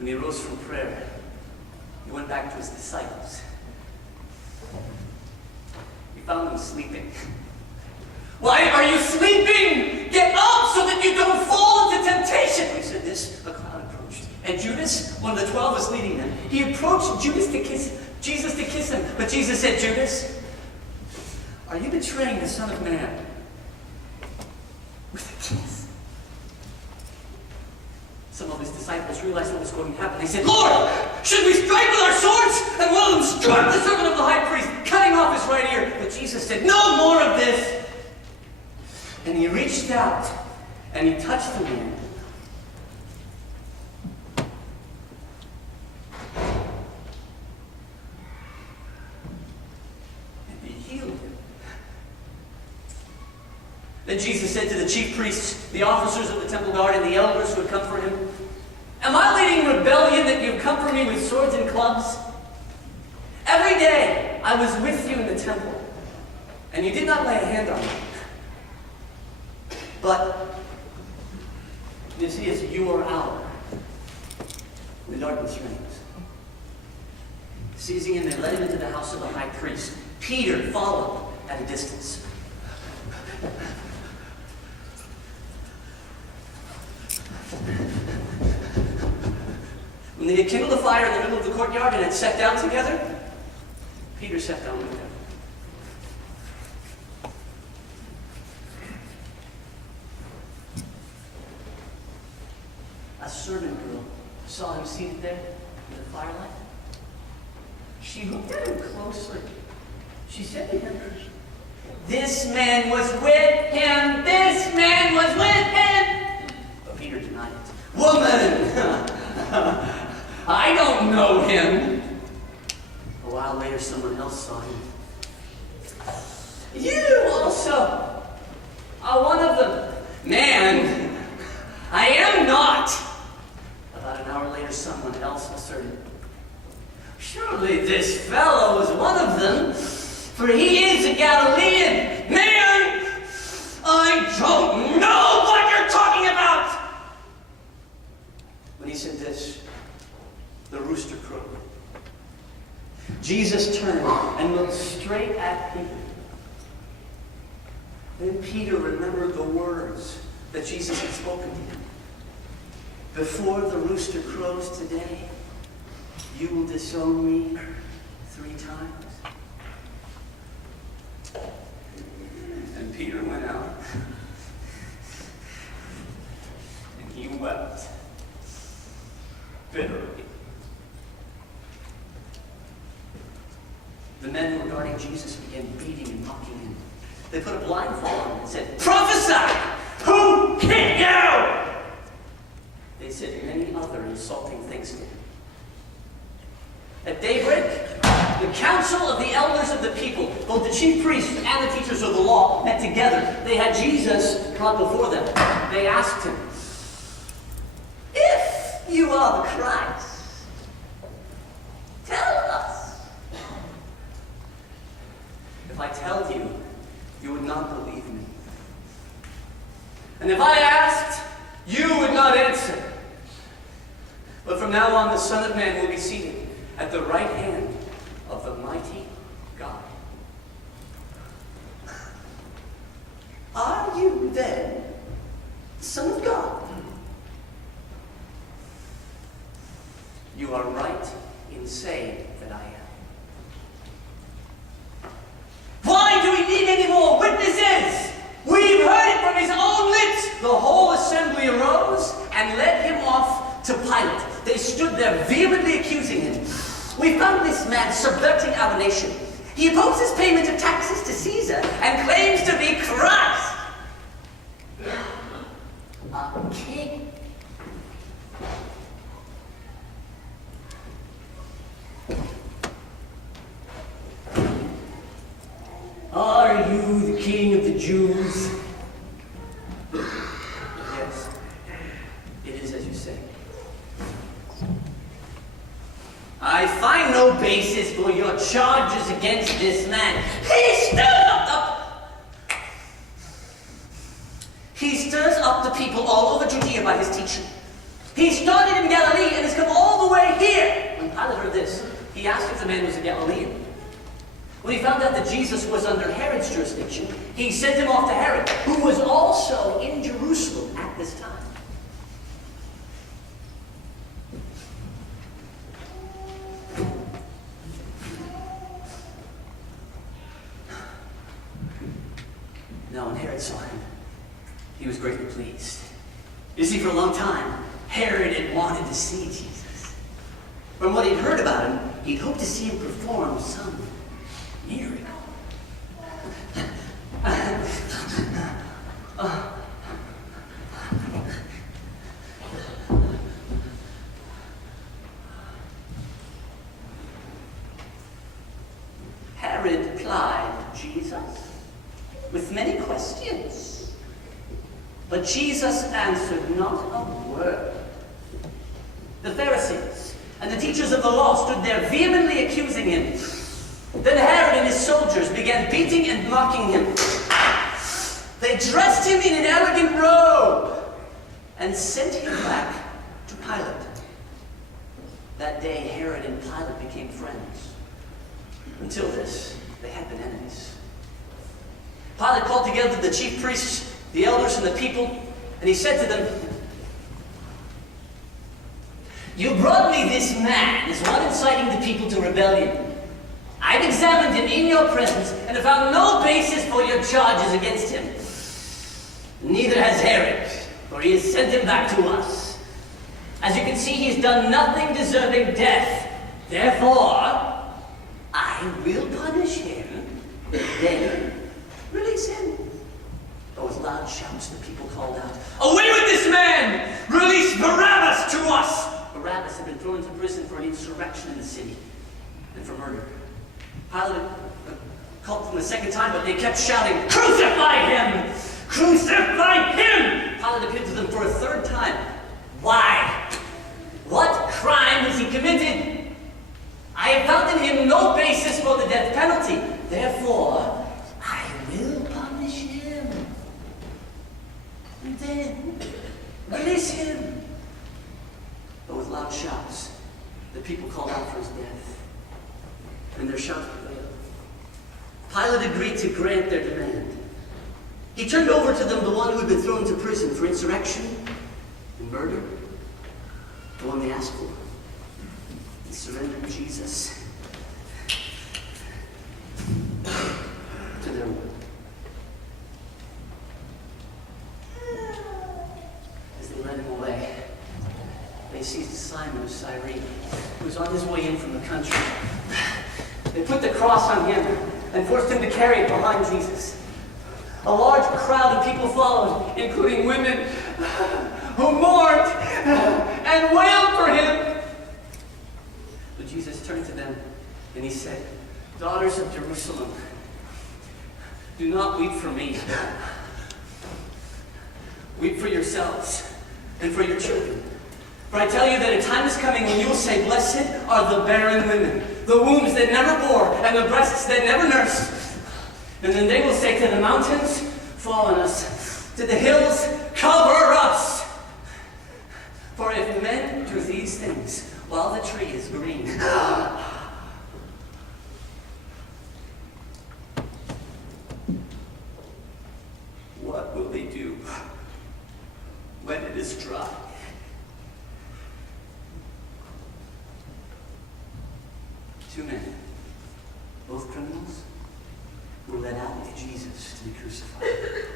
When he rose from prayer, he went back to his disciples. He found them sleeping. Why are you sleeping? Get up so that you don't fall into temptation. When he said this, a crowd approached. And Judas, one of the 12, was leading them. He approached Jesus to kiss him. But Jesus said, Judas, are you betraying the Son of Man with a kiss? Some of his disciples realized what was going to happen. They said, Lord, should we strike with our swords? And one of them struck the servant of the high priest, cutting off his right ear. But Jesus said, no more of this. And he reached out and he touched the man. And he healed him. Then Jesus said to the chief priests, the officers of the temple guard, and the elders who had come for him, am I leading rebellion that you've come for me with swords and clubs? Every day I was with you in the temple, and you did not lay a hand on me. But this is your hour. The darkness reigns. Seizing him, they led him into the house of the high priest. Peter followed at a distance. When they had kindled a fire in the middle of the courtyard and had sat down together, Peter sat down with them. A servant girl saw him seated there in the firelight. She looked at him closely. She said to him, this man was with him! This man was with him! But Peter denied it. Woman! I don't know him. A while later, someone else saw him. You also are one of them. Man, I am not. About an hour later, someone else asserted, surely this fellow is one of them, for he is a Galilean. Man, I don't know what you're talking about. When he said this, the rooster crowed. Jesus turned and looked straight at Peter. Then Peter remembered the words that Jesus had spoken to him. Before the rooster crows today, you will disown me 3 times. And Peter went out, and he wept bitterly. The men who were guarding Jesus began beating and mocking him. They put a blindfold on him and said, prophesy! Who hit you? They said many other insulting things to him. At daybreak, the council of the elders of the people, both the chief priests and the teachers of the law, met together. They had Jesus brought before them. They asked him, if you are the Christ, tell us. If I tell you, you would not believe me. And if I asked, you would not answer. But from now on, the Son of Man will be seated at the right hand of the mighty God. Are you then the Son of God? You are right in saying that I am. Why do we need any more witnesses? We've heard it from his own lips. The whole assembly arose and led him off to Pilate. They stood there vehemently accusing him. We found this man subverting our nation. He opposes payment of taxes to Caesar and claims to be Christ, a king. Are you the king of the Jews? Yes, it is as you say. I find no basis for your charges against this man. He stirs up the people all over Judea by his teaching. He started in Galilee and has come all the way here. When Pilate heard this, he asked if the man was a Galilean. When he found out that Jesus was under Herod's jurisdiction, he sent him off to Herod, who was also in Jerusalem at this time. Now, when Herod saw him, he was greatly pleased. You see, for a long time, Herod had wanted to see Jesus. From what he'd heard about him, he'd hoped to see him perform some miracle. Herod plied Jesus with many questions, but Jesus answered not a word. The Pharisees and the teachers of the law stood there vehemently accusing him. Then Herod and his soldiers began beating and mocking him. They dressed him in an elegant robe and sent him back to Pilate. That day, Herod and Pilate became friends. Until this, they had been enemies. Pilate called together the chief priests, the elders, and the people, and he said to them, "You brought me this man as one inciting the people to rebellion. I've examined him in your presence and have found no basis for your charges against him. Neither has Herod, for he has sent him back to us. As you can see, he has done nothing deserving death. Therefore, I will punish him, then release him." Those loud shouts, the people called out, "Away with this man! Release Barabbas to us!" Barabbas had been thrown into prison for an insurrection in the city and for murder. Pilate called them a second time, but they kept shouting, "Crucify him! Crucify him!" Pilate appealed to them for a third time. "Why? What crime has he committed? I have found in him no basis for the death penalty. Therefore, I will punish him. And then release him." But with loud shouts, the people called out for his death. And their shouts prevailed. Pilate agreed to grant their demand. He turned over to them the one who had been thrown into prison for insurrection and murder, the one they asked for, and surrendered Jesus to their will. As they led him away, they seized Simon of Cyrene, who was on his way in from the country. They put the cross on him and forced him to carry it behind Jesus. A large crowd of people followed, including women who mourned and wailed for him. But Jesus turned to them and he said, "Daughters of Jerusalem, do not weep for me. Weep for yourselves and for your children. For I tell you that a time is coming when you will say, 'Blessed are the barren women, the wombs that never bore, and the breasts that never nursed.' And then they will say to the mountains, 'Fall on us,' to the hills, 'Cover us.' For if men do these things while the tree is green, what will they do when it is dry?" Two men, both criminals, were led out with Jesus to be crucified.